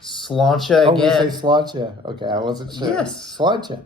Sláinte Oh, we again. say Sláinte. Okay, I wasn't sure. Yes. Sláinte.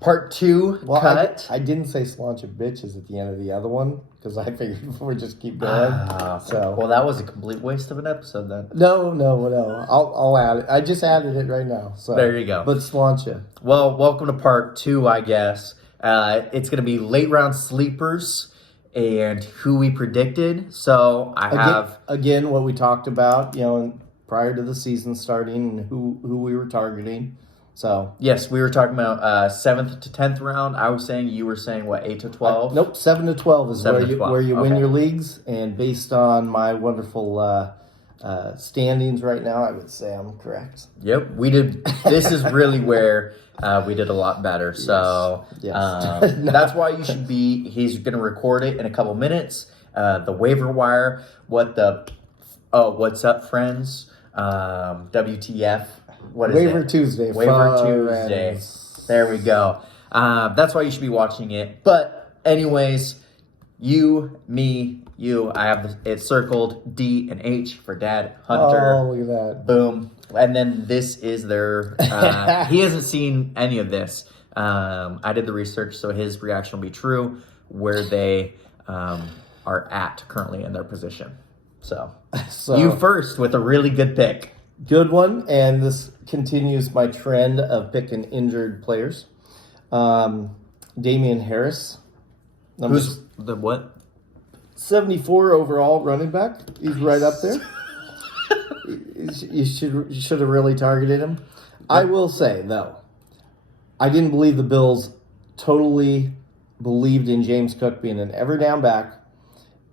Part 2 Well, cut. I didn't say Sláinte bitches at the end of the other one because I figured we'd just keep going. Well, that was a complete waste of an episode then. No. I'll add it. I just added it right now. So There you go. But Sláinte. Well, welcome to part 2, I guess. It's going to be late round sleepers and who we predicted. So I have again what we talked about, prior to the season starting and who we were targeting. So yes, we were talking about 7th to 10th round. I was saying, you were saying what, 8 to 12? Nope, 7 to 12 is 7 to 12. where you win Okay. your leagues, and based on my wonderful standings right now, I would say I'm correct. Yep, we did. This is really where we did a lot better. So Yes. that's why you should be. He's going to record it in a couple minutes. The waiver wire. What's up, friends? WTF? What is Waiver it? Tuesday. Waiver friends. Tuesday. There we go. That's why you should be watching it. But anyways, you, me, you. I have it circled D and H for Dad Hunter. Oh, look at that. Boom. And then this is their. He hasn't seen any of this. I did the research, so his reaction will be true where they are at currently in their position. So you first with a really good pick. Good one, and this continues my trend of picking injured players. Damian Harris. Who's the what? 74 overall running back. He's right up there. You should have really targeted him. I will say, though, I didn't believe the Bills totally believed in James Cook being an every down back,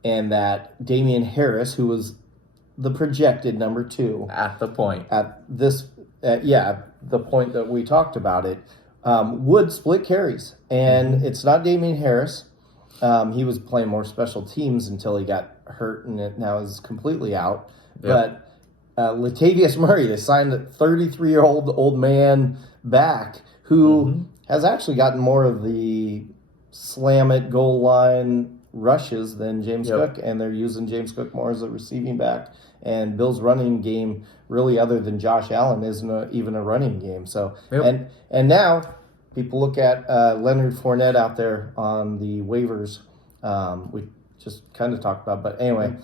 and that Damian Harris, who was the projected number 2 At the point. the point that we talked about it, would split carries. And it's not Damian Harris. He was playing more special teams until he got hurt, and it now is completely out. Yep. But Latavius Murray, they signed a 33-year-old old man back who has actually gotten more of the slam it goal line rushes than James Cook, and they're using James Cook more as a receiving back. And Bill's running game, really, other than Josh Allen, isn't even a running game. So, and now people look at Leonard Fournette out there on the waivers. We just kind of talked about, but anyway,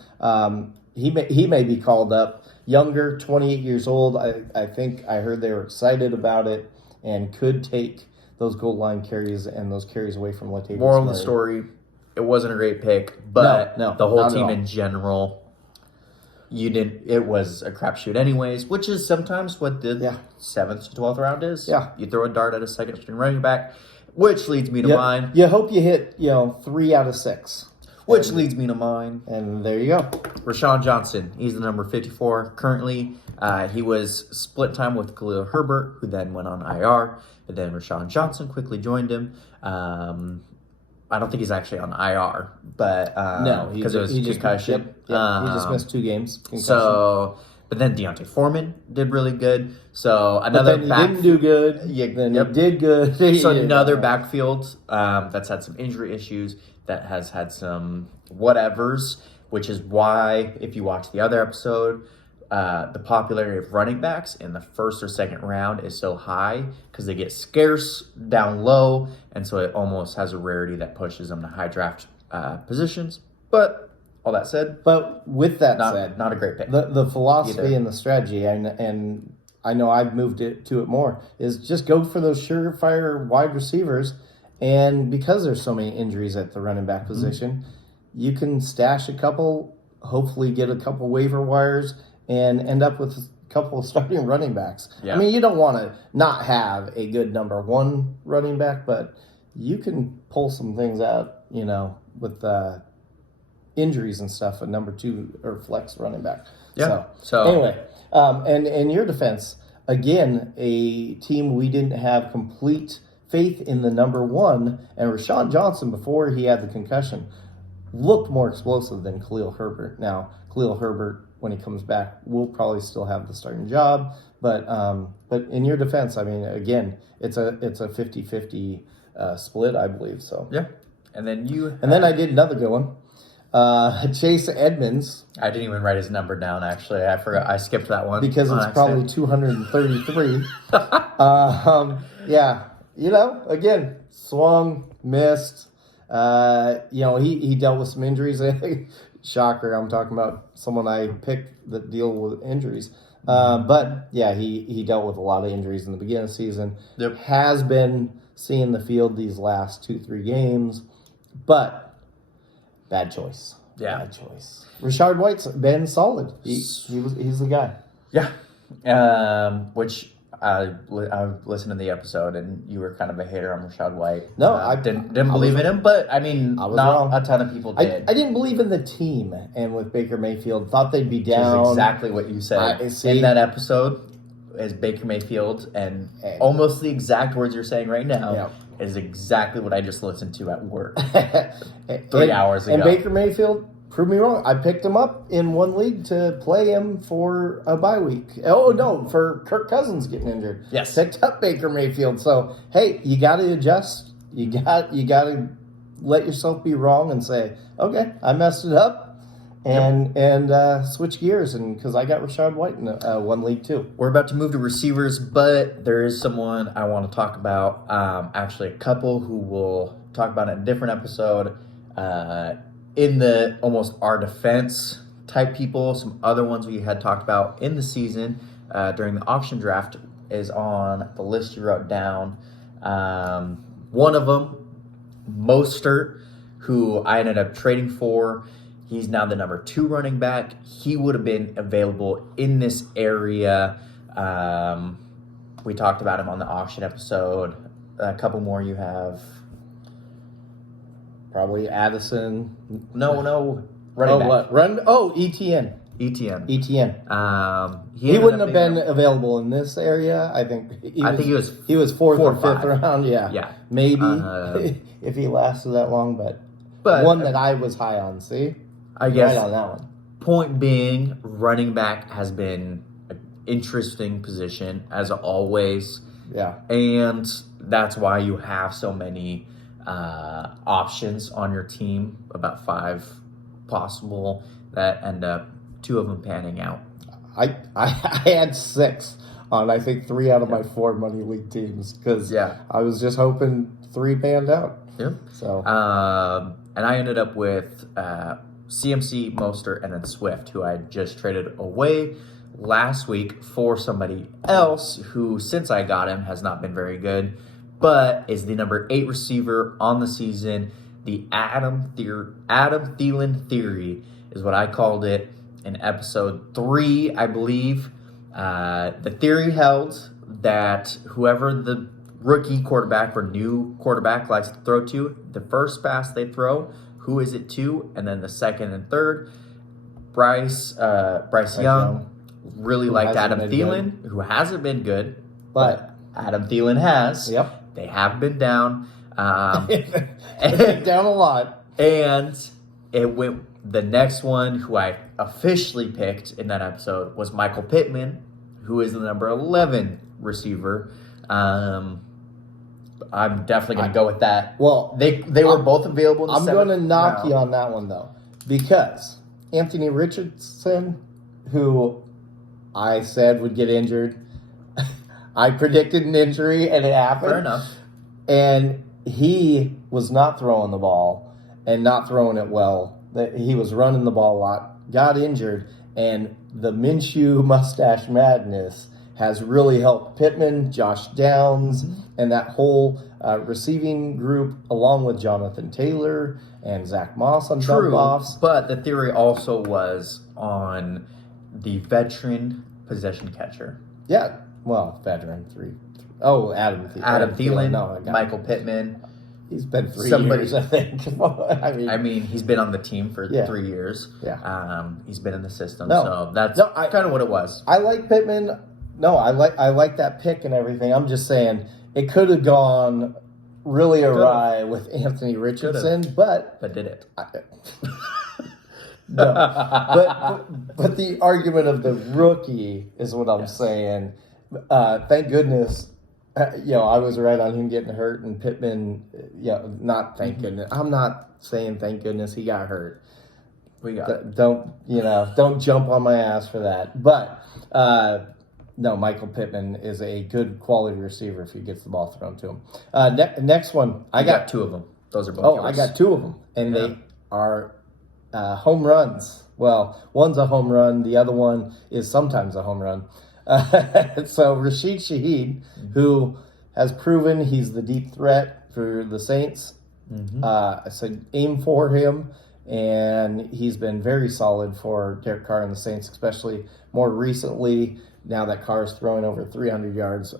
he may be called up. Younger, 28 years old. I think I heard they were excited about it and could take those goal line carries and those carries away from Latavius Moral of Murray. the story, it wasn't a great pick, but No, the whole not at team all. in general, it was a crapshoot anyways, which is sometimes what the 7th to 12th round is. Yeah. You throw a dart at a second string running back, which leads me to mine. You hope you hit 3 out of 6. Which leads me to mine. And there you go. Rashawn Johnson. He's the number 54 currently. He was split time with Khalil Herbert, who then went on IR. But then Rashawn Johnson quickly joined him. I don't think he's actually on IR, but No, because it was concussion. He just missed 2 games. Concussion. So, but then Deontay Foreman did really good. So another he didn't do good. Then he did good. So another backfield that's had some injury issues, that has had some whatevers, which is why, if you watch the other episode, the popularity of running backs in the first or second round is so high because they get scarce down low, and so it almost has a rarity that pushes them to high draft positions. But all that said, But with that said, not a great pick. The philosophy either. and the strategy, and I know I've moved it more, is just go for those surefire wide receivers. And because there's so many injuries at the running back position, you can stash a couple, hopefully get a couple waiver wires, and end up with a couple of starting running backs. Yeah. I mean, you don't want to not have a good number 1 running back, but you can pull some things out, with injuries and stuff, a number 2 or flex running back. Yeah. So anyway, and in your defense, again, a team we didn't have complete faith in the number 1, and Rashawn Johnson, before he had the concussion, looked more explosive than Khalil Herbert. Now, Khalil Herbert, when he comes back, will probably still have the starting job, but in your defense, I mean, again, it's a 50-50 split, I believe. So yeah. And then then I did another good one. Chase Edmonds, I didn't even write his number down, actually. I forgot. I skipped that one. because on it's probably accident. 233. Yeah, again, swung, missed. He dealt with some injuries. Shocker, I'm talking about someone I picked that deal with injuries. But yeah, he dealt with a lot of injuries in the beginning of the season. Yep. Has been seeing the field these last 2-3 games, but bad choice. Yeah. Bad choice. Rashard White's been solid. He's the guy. Yeah. Which I listened to the episode, and you were kind of a hater on Rashad White. No, I didn't I believe was- in him, but I mean, I was not wrong. a ton of people I did. didn't believe in the team, and with Baker Mayfield, thought they'd be Which is down. exactly what you said I see. in that episode. Is Baker Mayfield, and almost the exact words you're saying right now Yeah. is exactly what I just listened to at work. 3 3 hours And ago. Baker Mayfield proved me wrong. I picked him up in one league to play him for a bye week. Oh no, for Kirk Cousins getting injured. Yes. Picked up Baker Mayfield. So hey, you got to adjust. You got to let yourself be wrong and say, okay, I messed it up. And switch gears, and because I got Rashad White in one league too. We're about to move to receivers, but there is someone I want to talk about. Actually, a couple who we'll talk about in a different episode. In the almost our defense type people, some other ones we had talked about in the season during the auction draft is on the list you wrote down. One of them, Mostert, who I ended up trading for. He's now the number 2 running back. He would have been available in this area. We talked about him on the auction episode. A couple more you have. Probably Addison. No, running back. What? ETN. ETN. ETN. He ended wouldn't up have been being- available in this area. I think. I think he was fourth four or or fifth five. round. Yeah. Yeah. Maybe if he lasted that long, but one that I was high on. See, I guess right on that one. point being, running back has been an interesting position as always. Yeah. And that's why you have so many options on your team, about 5 possible, that end up 2 of them panning out. I had 6 on I think 3 out of my 4 money league teams because I was just hoping 3 panned out. Yeah. So and I ended up with CMC, Mostert, and then Swift, who I just traded away last week for somebody else who, since I got him, has not been very good, but is the number 8 receiver on the season. The Adam Thielen theory is what I called it in episode 3, I believe. The theory held that whoever the rookie quarterback or new quarterback likes to throw to, the first pass they throw, who is it to? And then the second and third. Bryce Young really liked Adam Thielen, who hasn't been good, but Adam Thielen has. Yep. They have been down. Down a lot. And it went. The next one, who I officially picked in that episode, was Michael Pittman, who is the number 11 receiver. I'm definitely going to go with that. Well, they were both available in the I'm going to 7th knock round. you on that one, though, because Anthony Richardson, who I said would get injured, I predicted an injury, and it happened. Fair enough. And he was not throwing the ball and not throwing it well. He was running the ball a lot, got injured, and the Minshew mustache madness has really helped Pittman, Josh Downs, and that whole receiving group, along with Jonathan Taylor and Zach Moss on dump offs. But the theory also was on the veteran possession catcher. Yeah, well, veteran 3. Oh, Adam Thielen, No, Michael Pittman. He's been 3 Somebody- years, I think. I mean, he's been on the team for 3 years. Yeah. He's been in the system, No. so that's No, kind of what it was. I like Pittman. No, I like that pick and everything. I'm just saying it could have gone really awry with Anthony Richardson, but did it? no. But the argument of the rookie is what I'm saying. Thank goodness, I was right on him getting hurt, and Pittman, not thank goodness. I'm not saying thank goodness he got hurt. We got it. Don't jump on my ass for that. But no, Michael Pittman is a good quality receiver if he gets the ball thrown to him. Next one, I got two of them. Those are both. Oh, yours. I got two of them, and they are home runs. Well, one's a home run. The other one is sometimes a home run. So Rashid Shaheed, who has proven he's the deep threat for the Saints. I said aim for him, and he's been very solid for Derek Carr and the Saints, especially more recently. Now that Carr's throwing over 300 yards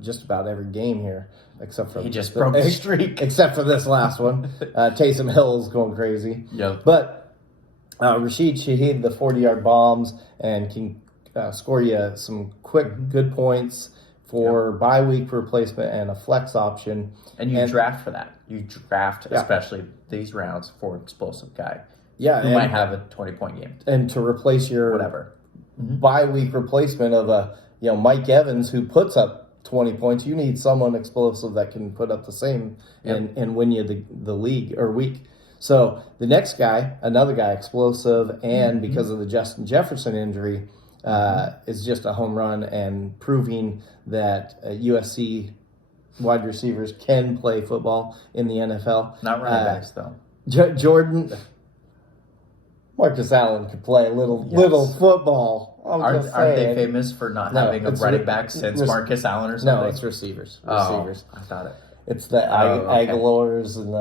just about every game here, except for he just broke the streak. Except for this last one. Taysom Hill is going crazy. Yep. But Rashid Shaheed, the 40-yard bombs, and can score you some quick, good points for bye week replacement and a flex option. And you draft for that. You draft, especially these rounds, for an explosive guy. Yeah. Who might have a 20-point game. And to replace your whatever bye week replacement of Mike Evans, who puts up 20 points, you need someone explosive that can put up the same and win you the league or week. So the next guy, another guy explosive, and because of the Justin Jefferson injury, is just a home run and proving that USC wide receivers can play football in the NFL. Not running backs, though. Jordan, Marcus Allen could play a little football. Aren't they famous for not having a running back since Marcus Allen or something? No, it's receivers. Oh, I thought it. It's the Aguilars and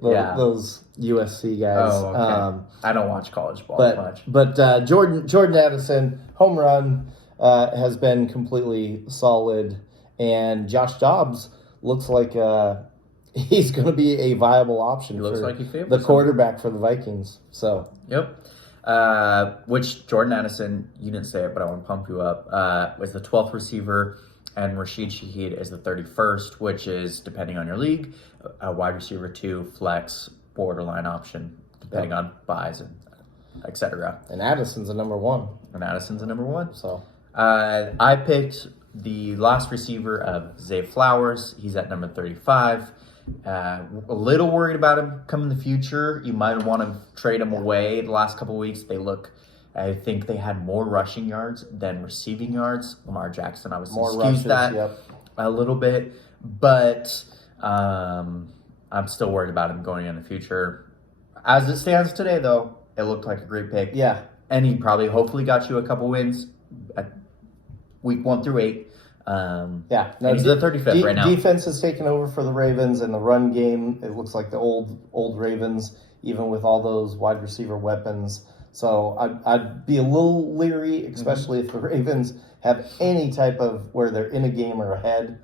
those USC guys. Oh, okay. I don't watch college ball much. But Jordan Addison, home run, has been completely solid. And Josh Dobbs looks like he's going to be a viable option the quarterback for the Vikings. So Yep. Which Jordan Addison, you didn't say it, but I want to pump you up, was the 12th receiver, and Rashid Shaheed is the 31st, which is, depending on your league, a wide receiver 2, flex, borderline option, depending on buys and etc. And Addison's a number 1. So I picked the last receiver of Zay Flowers. He's at number 35. A little worried about him coming in the future. You might want to trade him away. The last couple of weeks, I think they had more rushing yards than receiving yards. Lamar Jackson obviously excused that a little bit, but I'm still worried about him going in the future. As it stands today, though, it looked like a great pick. Yeah. And he hopefully got you a couple wins at week 1 through 8. He's the 35th right now. Defense has taken over for the Ravens, and the run game, it looks like the old Ravens, even with all those wide receiver weapons. So I'd be a little leery, especially if the Ravens have any type of where they're in a game or ahead.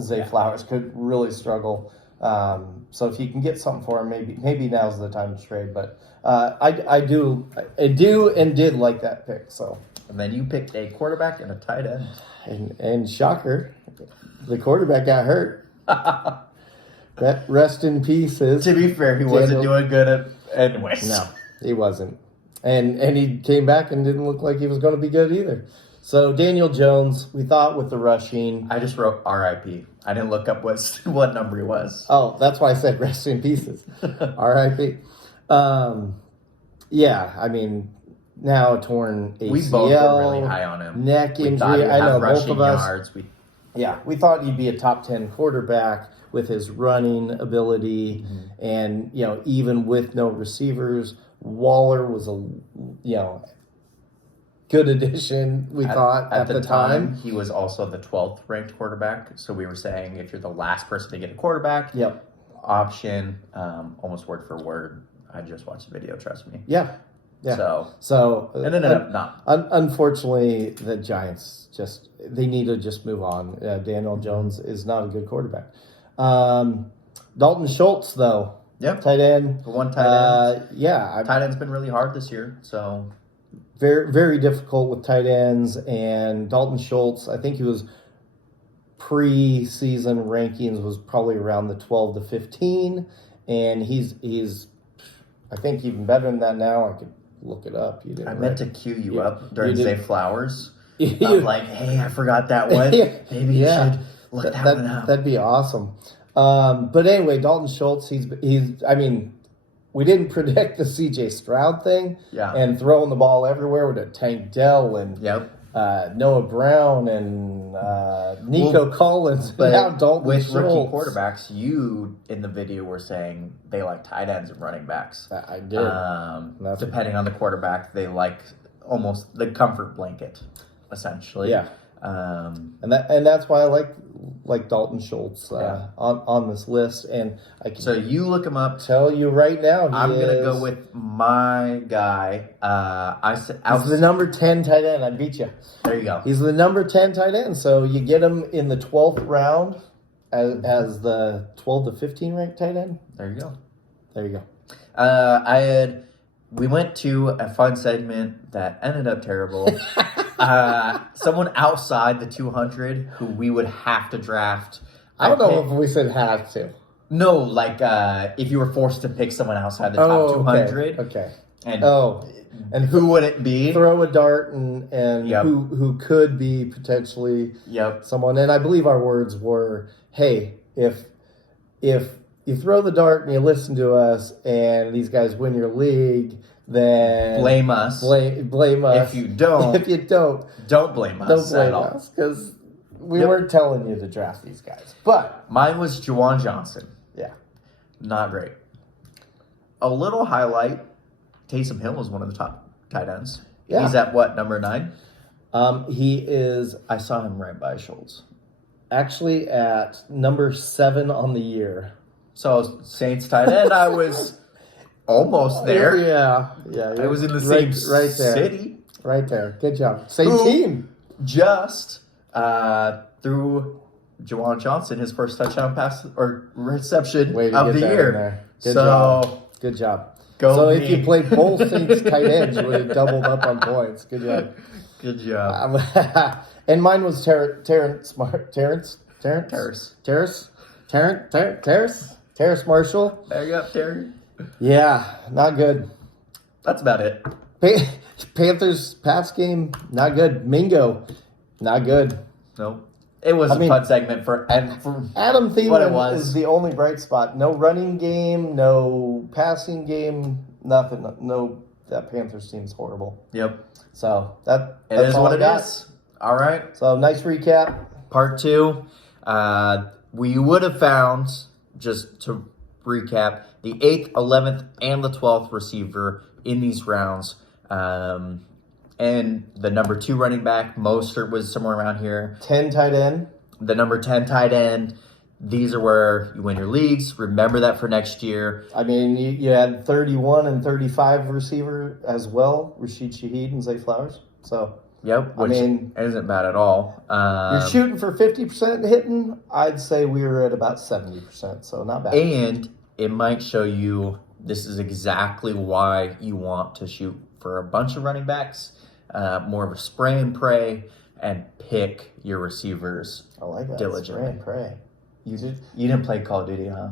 Zay Flowers could really struggle. So if you can get something for him, maybe now's the time to trade. But I do and did like that pick. So. And then you picked a quarterback and a tight end. And shocker, the quarterback got hurt. That rest in peace is. To be fair, he wasn't doing good anyways. No, he wasn't. And he came back and didn't look like he was going to be good either. So Daniel Jones, we thought with the rushing. I just wrote RIP. I didn't look up what number he was. Oh, that's why I said rest in pieces. RIP. Now a torn ACL. We both were really high on him. Neck injury. I know both of us. Yards. We thought he'd be a top 10 quarterback with his running ability, and even with no receivers, Waller was a good addition. We thought at the time he was also the 12th ranked quarterback. So we were saying if you're the last person to get a quarterback, option, almost word for word. I just watched the video. Trust me. Yeah. So and ended up not. Unfortunately, the Giants they need to just move on. Daniel Jones is not a good quarterback. Dalton Schultz, though. Yep. Tight end. The one tight end. Tight end's been really hard this year. So very, very difficult with tight ends. And Dalton Schultz, I think he was pre-season rankings was probably around the 12 to 15. And he's I think even better than that now. I could look it up. You didn't. I meant to cue you up during Zay Flowers. I'm like, hey, I forgot that one. Maybe you should look that one up. That'd be awesome. But anyway, Dalton Schultz, he's we didn't predict the C.J. Stroud thing Yeah. and throwing the ball everywhere with a Tank Dell and Yep. Noah Brown and Nico Collins. But now Dalton with rookie Schultz. quarterbacks, you in the video were saying they like tight ends and running backs. I did. That's- Depending on the quarterback, they like almost the comfort blanket, essentially. Yeah. Um, And that's why I like Dalton Schultz Yeah. on this list. And I can so you look him up. tell you right now, I'm gonna go with my guy. he's the number 10 tight end. I beat you. There you go. He's the number 10 tight end. So you get him in the 12th round as the 12 to 15 ranked tight end. There you go. There you go. We went to a fun segment that ended up terrible. Someone outside the 200 who we would have to draft. I don't know picked- if we said have to. No, like if you were forced to pick someone outside the top 200, Okay. and And who would it be? throw a dart and Yep. who could be potentially Yep. someone. And I believe our words were, "Hey, if you throw the dart and you listen to us, and these guys win your league, then Blame us. blame us. If you don't, If you don't blame us don't at blame all. us because we Yep. weren't telling you to draft these guys." But Mine was Juwan Johnson. yeah, Not great. A little highlight. Taysom Hill was one of the top tight ends. Yeah. He's at what, number 9? he is I saw him right by Schultz. actually at number 7 on the year. So Saints tight end, I was almost there. Yeah. I was in the right, same right there. city. Right there. Good job. Same Who team. Just threw Juwan Johnson his first touchdown pass or reception Way to of get the that year. in there. Good So job. Good job. go So me. if you played both Saints tight ends, you would have doubled up on points. Good job. Good job. And mine was Terrence Marshall. There you go, Terry. Yeah, not good. That's about it. Panthers pass game, not good. Mingo, not good. Nope. It was I a mean- fun segment for Adam What it Thielen was. is the only bright spot. No running game, no passing game, nothing. No, that Panthers team's horrible. Yep. So that's It is all what I it got. is. All right. So nice recap. Part 2. We would have found, just to recap, the 8th, 11th, and the 12th receiver in these rounds. And the number 2 running back, Mostert, was somewhere around here. 10 tight end. The number 10 tight end. These are where you win your leagues. Remember that for next year. I mean, you had 31 and 35 receiver as well. Rashid Shaheed and Zay Flowers. So Yep. I Which mean- isn't bad at all. you're shooting for 50% hitting. I'd say we were at about 70%. So not bad. And it might show you this is exactly why you want to shoot for a bunch of running backs, more of a spray and pray, and pick your receivers. I like that. Diligently. Spray and pray. You didn't play Call of Duty, huh?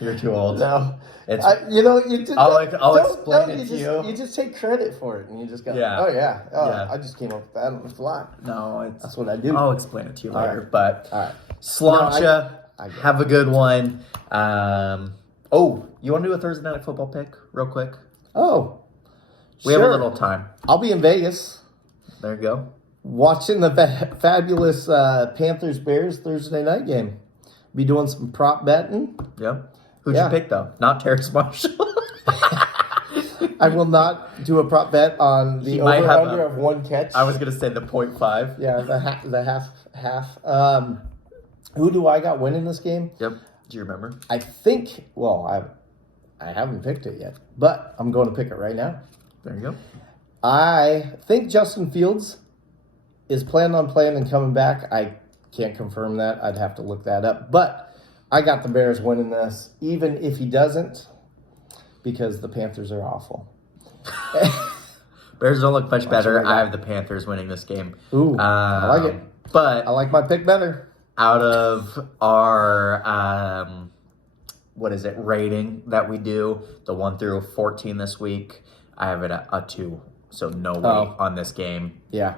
You're too old. No. It's You just, I'll don't- explain no, it to just, you. You just take credit for it, and you just go, Yeah. oh, yeah. Oh, Yeah. I just came up with that on the fly. no. It's That's what I do. I'll explain it to you All later. right. But All right. Slancha, No, I get it. have a good one. You want to do a Thursday night football pick real quick? Oh, We have a little time. I'll be in Vegas There you go. watching the fabulous Panthers Bears Thursday night game. Be doing some prop betting. Yep. Who'd Yeah. you pick though? Not Terrence Marshall. I will not do a prop bet on He the might over have under a- of one catch. I was gonna say the 0.5. yeah, the half. Who do I got winning this game? Yep. Do you remember? I think. Well, I haven't picked it yet, but I'm going to pick it right now. There you go. I think Justin Fields is planning on playing and coming back. I can't confirm that. I'd have to look that up. But I got the Bears winning this, even if he doesn't, because the Panthers are awful. Bears don't look much better. what I got. I have the Panthers winning this game. Ooh, I like it. But I like my pick better. out of our rating that we do, the 1 through 14 this week, I have it at a 2. So no weight on this game. Yeah.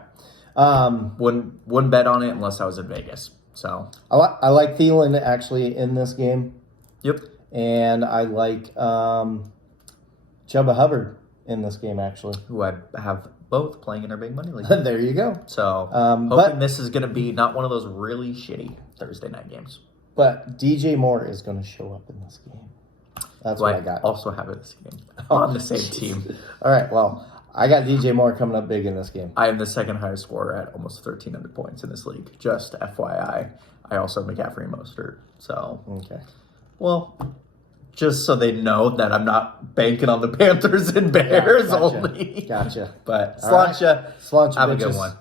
Wouldn't bet on it unless I was in Vegas. So I like Thielen actually in this game. yep. and I like Chuba Hubbard in this game, actually. Who I have both playing in our big money league. There you go. So But- hoping this is going to be not one of those really shitty Thursday night games. But DJ Moore is going to show up in this game. That's what I got. Also have it this game on the same team. All right, well, I got DJ Moore coming up big in this game. I am the second highest scorer at almost 1,300 points in this league. Just FYI. I also have McCaffrey and Mostert. So, Okay. well, just so they know that I'm not banking on the Panthers and Bears Gotcha. only. Gotcha. But All right. Slancha, Slancha have a bitches. good one.